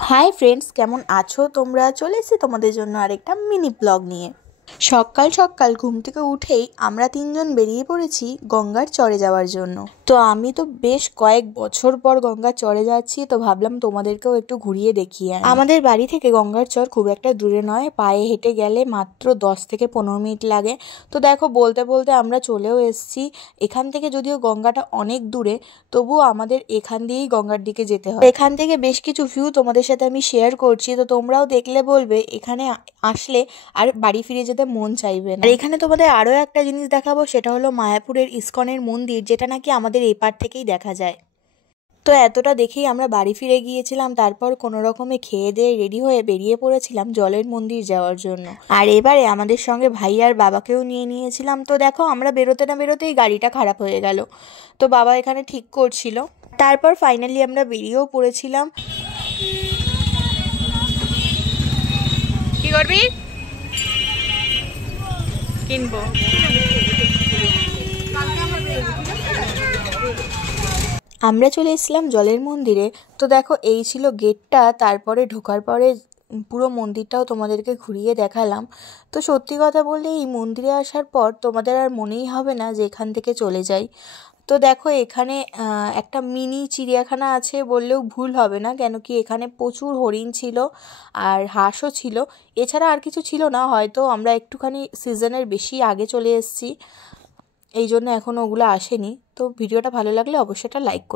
Hi friends, কেমন আছো তোমরা? চলে এসেছি তোমাদের জন্য আরেকটা মিনি ব্লগ নিয়ে। সকাল সকাল ঘুম থেকে উঠেই আমরা তিনজন বেরিয়ে পড়েছি গঙ্গার চরে যাওয়ার জন্য। তো আমি তো বেশ কয়েক বছর পর গঙ্গার চরে যাচ্ছি, তো ভাবলাম তোমাদেরকেও একটু ঘুরিয়ে দেখিয়ে আনি। আমাদের বাড়ি থেকে গঙ্গার চর খুব একটা দূরে নয়, পায়ে হেঁটে গেলে মাত্র 10 থেকে 15 মিনিট লাগে। তো দেখো, বলতে বলতে আমরা চলেও এসেছি। এখান থেকে যদিও গঙ্গাটা অনেক দূরে, তবুও আমাদের এখান দিয়েই গঙ্গার দিকে যেতে হয়। এখান থেকে বেশ কিছু ভিউ তোমাদের সাথে আমি শেয়ার করছি, তো তোমরাও দেখলে বলবে এখানে আসলে আর বাড়ি ফিরে যেতে মন চাইবে না। আর এখানে তোমাদের আরও একটা জিনিস দেখাবো, সেটা হলো মায়াপুরের ইসকনের মন্দির, যেটা নাকি আমাদের এই পার থেকেই দেখা যায়। তো এতটা দেখেই আমরা বাড়ি ফিরে গিয়েছিলাম। তারপর কোনো রকমে খেয়ে দিয়ে রেডি হয়ে বেরিয়ে পড়েছিলাম জলের মন্দির যাওয়ার জন্য। আর এবারে আমাদের সঙ্গে ভাই আর বাবাকেও নিয়ে নিয়েছিলাম। তো দেখো, আমরা বেরোতে না বেরোতেই গাড়িটা খারাপ হয়ে গেল। তো বাবা এখানে ঠিক করছিল। তারপর ফাইনালি আমরা বেরিয়েও পড়েছিলাম। কি করবি? কিনবো। আমরা চলে এসেছিলাম জলের মন্দিরে। তো দেখো, এই ছিল গেটটা। তারপরে ঢোকার পরে পুরো মন্দিরটাও তোমাদেরকে ঘুরিয়ে দেখালাম। তো সত্যি কথা বললে এই মন্দিরে আসার পর তোমাদের আর মনেই হবে না যে এখান থেকে চলে যাই। তো দেখো, এখানে একটা মিনি চিড়িয়াখানা আছে বললেও ভুল হবে না, কেন কি এখানে প্রচুর হরিণ ছিল আর হাঁসও ছিল। এছাড়া আর কিছু ছিল না, হয়তো আমরা একটুখানি সিজনের বেশি আগে চলে এসেছি, এই জন্য এখনও ওগুলো আসেনি। তো ভিডিওটা ভালো লাগলে অবশ্যই একটা লাইক করুন।